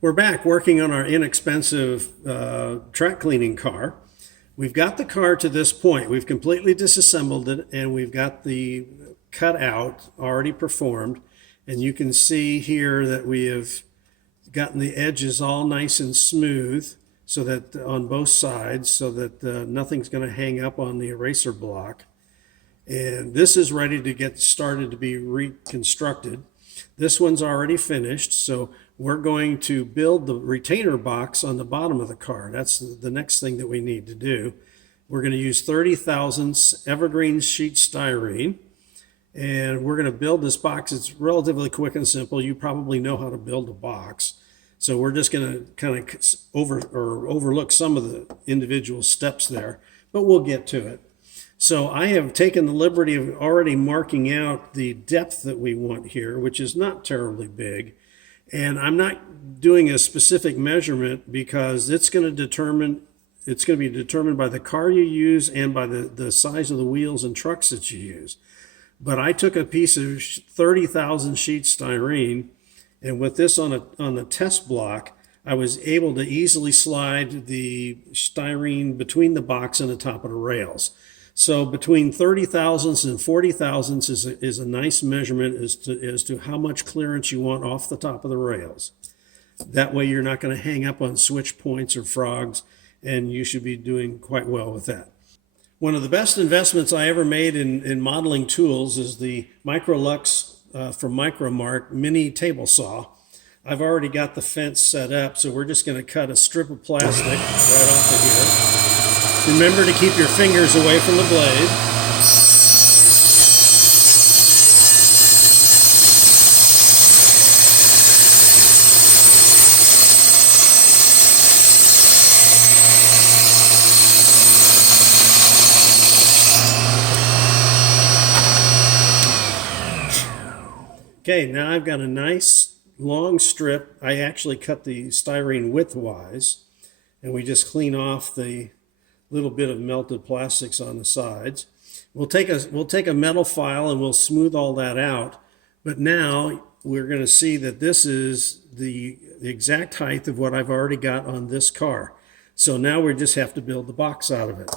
We're back working on our inexpensive track cleaning car. We've got the car to this point. We've completely disassembled it and we've got the cutout already performed. And you can see here that we have gotten the edges all nice and smooth so that on both sides so that nothing's going to hang up on the eraser block. And this is ready to get started to be reconstructed. This one's already finished, so we're going to build the retainer box on the bottom of the car. That's the next thing that we need to do. We're going to use 30 thousandths evergreen sheet styrene, and we're going to build this box. It's relatively quick and simple. You probably know how to build a box. So we're just going to kind of overlook some of the individual steps there, but we'll get to it. So I have taken the liberty of already marking out the depth that we want here, which is not terribly big. And I'm not doing a specific measurement because it's going to be determined by the car you use and by the size of the wheels and trucks that you use. But I took a piece of 30,000 sheet styrene, and with this on the test block, I was able to easily slide the styrene between the box and the top of the rails. So between 30 thousandths and 40 thousandths is a nice measurement as to how much clearance you want off the top of the rails. That way you're not going to hang up on switch points or frogs, and you should be doing quite well with that. One of the best investments I ever made in modeling tools is the Microlux from Micromark mini table saw. I've already got the fence set up, so we're just going to cut a strip of plastic right off of here. Remember to keep your fingers away from the blade. Okay, now I've got a nice long strip. I actually cut the styrene widthwise, and we just clean off the little bit of melted plastics on the sides. We'll take a metal file and we'll smooth all that out. But now we're going to see that this is the exact height of what I've already got on this car. So now we just have to build the box out of it.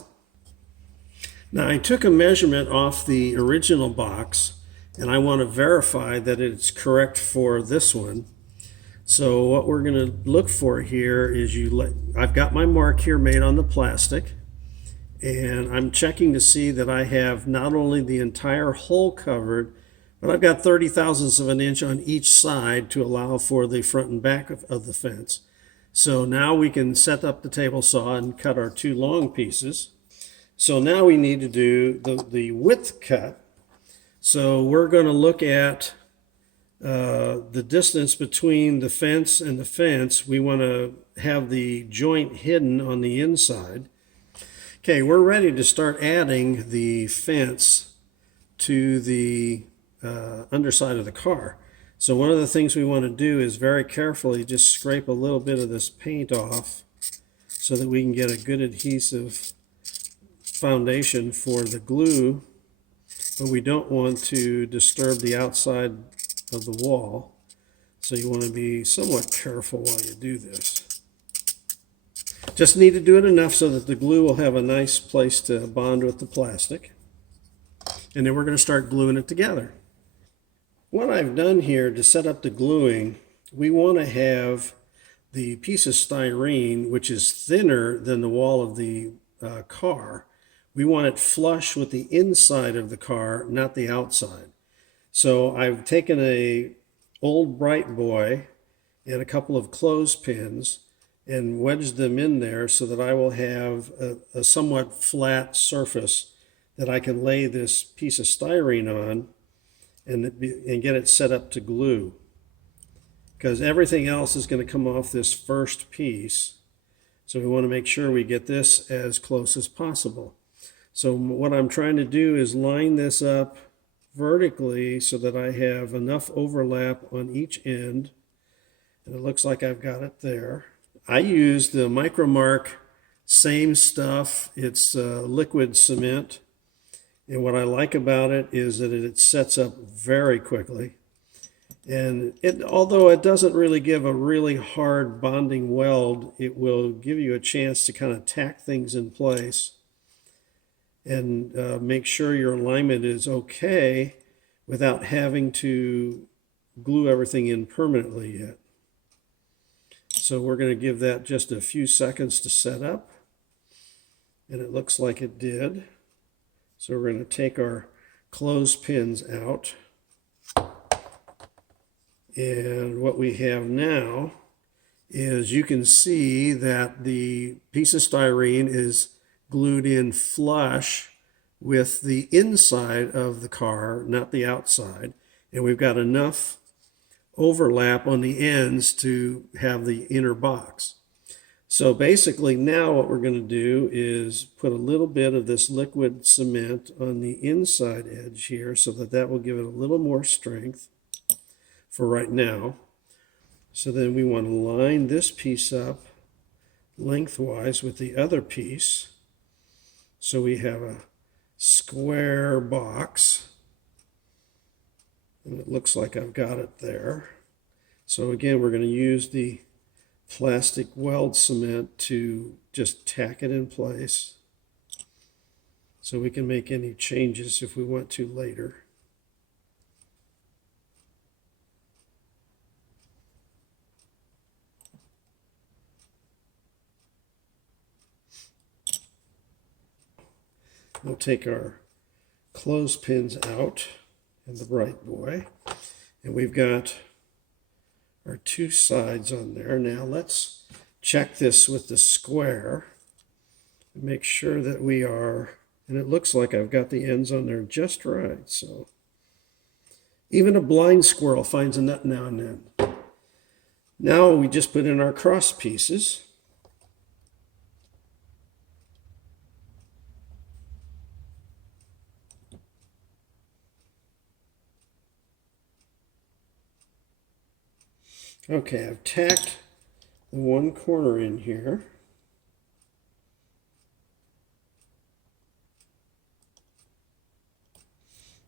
Now I took a measurement off the original box, and I want to verify that it's correct for this one. So what we're going to look for here is I've got my mark here made on the plastic, and I'm checking to see that I have not only the entire hole covered, but I've got 30 thousandths of an inch on each side to allow for the front and back of the fence. So now we can set up the table saw and cut our two long pieces. So now we need to do the width cut. So we're going to look at the distance between the fence and the fence. We want to have the joint hidden on the inside. Okay, we're ready to start adding the fence to the underside of the car. So one of the things we want to do is very carefully just scrape a little bit of this paint off so that we can get a good adhesive foundation for the glue, but we don't want to disturb the outside of the wall. So you want to be somewhat careful while you do this. Just need to do it enough so that the glue will have a nice place to bond with the plastic. And then we're going to start gluing it together. What I've done here to set up the gluing, we want to have the piece of styrene, which is thinner than the wall of the car. We want it flush with the inside of the car, not the outside. So I've taken a old Bright Boy and a couple of clothespins and wedged them in there so that I will have a somewhat flat surface that I can lay this piece of styrene on and get it set up to glue. Because everything else is going to come off this first piece. So we want to make sure we get this as close as possible. So what I'm trying to do is line this up vertically so that I have enough overlap on each end. And it looks like I've got it there. I used the Micromark same stuff. It's liquid cement. And what I like about it is that it sets up very quickly. And although it doesn't really give a really hard bonding weld, it will give you a chance to kind of tack things in place and make sure your alignment is okay without having to glue everything in permanently yet. So we're going to give that just a few seconds to set up, and it looks like it did. So we're going to take our clothespins out. And what we have now is you can see that the piece of styrene is glued in flush with the inside of the car, not the outside. And we've got enough overlap on the ends to have the inner box. So basically now what we're going to do is put a little bit of this liquid cement on the inside edge here so that will give it a little more strength for right now. So then we want to line this piece up lengthwise with the other piece. So we have a square box. And it looks like I've got it there. So again, we're going to use the plastic weld cement to just tack it in place so we can make any changes if we want to later. We'll take our clothespins out and the bright boy, and we've got our two sides on there. Now let's check this with the square and make sure that we are, and it looks like I've got the ends on there just right. So even a blind squirrel finds a nut now and then. Now we just put in our cross pieces. Okay, I've tacked the one corner in here.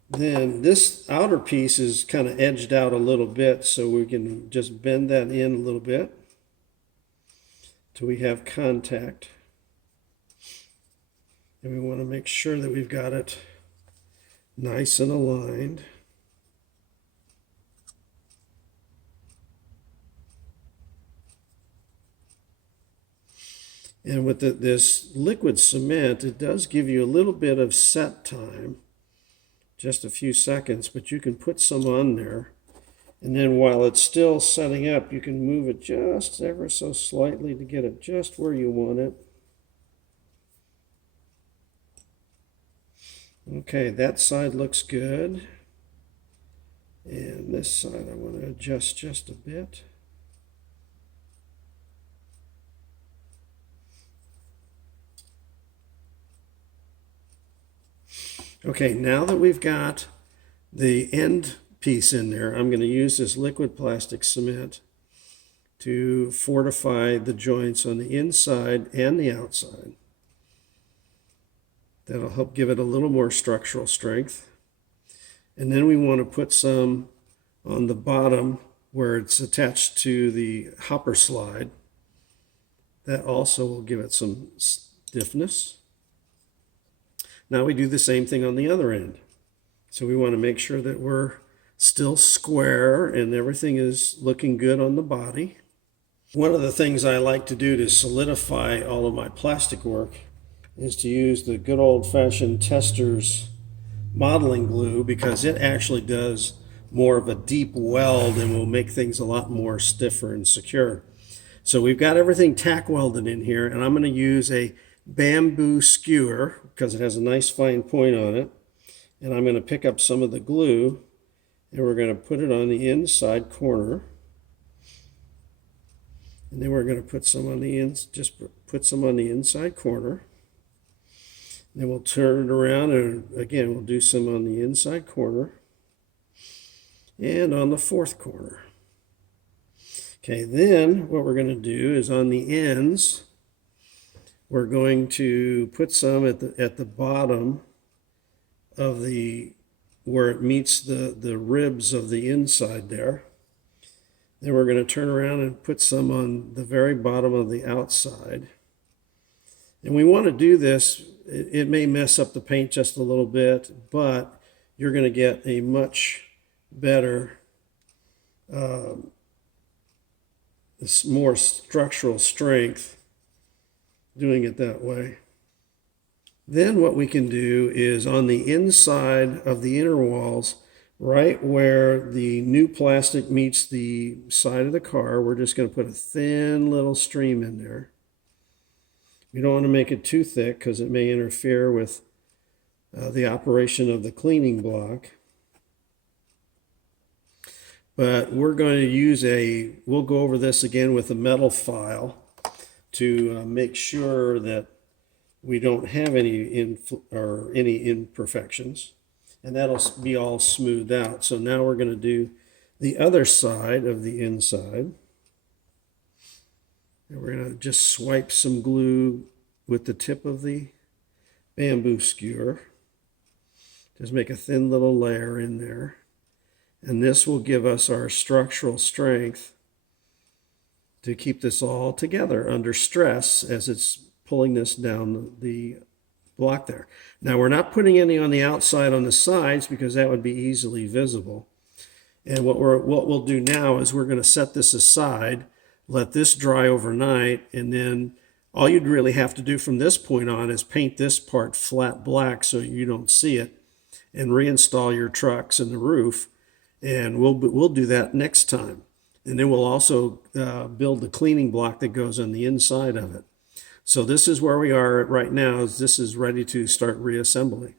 Then this outer piece is kind of edged out a little bit, so we can just bend that in a little bit till we have contact. And we want to make sure that we've got it nice and aligned. And with this liquid cement, it does give you a little bit of set time, just a few seconds, but you can put some on there. And then while it's still setting up, you can move it just ever so slightly to get it just where you want it. Okay, that side looks good. And this side I want to adjust just a bit. Okay, now that we've got the end piece in there, I'm going to use this liquid plastic cement to fortify the joints on the inside and the outside. That'll help give it a little more structural strength. And then we want to put some on the bottom where it's attached to the hopper slide. That also will give it some stiffness. Now we do the same thing on the other end. So we want to make sure that we're still square and everything is looking good on the body. One of the things I like to do to solidify all of my plastic work is to use the good old-fashioned Testors modeling glue, because it actually does more of a deep weld and will make things a lot more stiffer and secure. So we've got everything tack welded in here, and I'm going to use a bamboo skewer because it has a nice fine point on it, and I'm going to pick up some of the glue and we're going to put it on the inside corner, and then we're going to put some on the just put some on the inside corner. Then we'll turn it around, and again we'll do some on the inside corner and on the fourth corner. Okay, then what we're going to do is on the ends, we're going to put some at the bottom of the where it meets the ribs of the inside there. Then we're going to turn around and put some on the very bottom of the outside. And we want to do this, it may mess up the paint just a little bit, but you're going to get a much better, more structural strength doing it that way. Then what we can do is on the inside of the inner walls, right where the new plastic meets the side of the car, we're just going to put a thin little stream in there. We don't want to make it too thick because it may interfere with the operation of the cleaning block. But we're going to use we'll go over this again with a metal file to make sure that we don't have any imperfections, and that'll be all smoothed out. So now we're going to do the other side of the inside. And we're going to just swipe some glue with the tip of the bamboo skewer. Just make a thin little layer in there. And this will give us our structural strength to keep this all together under stress as it's pulling this down the block there. Now we're not putting any on the outside on the sides because that would be easily visible. And what we'll do now is we're going to set this aside, let this dry overnight, and then all you'd really have to do from this point on is paint this part flat black so you don't see it, and reinstall your trucks in the roof. And we'll do that next time. And then we'll also build the cleaning block that goes on the inside of it. So this is where we are right now. This is ready to start reassembly.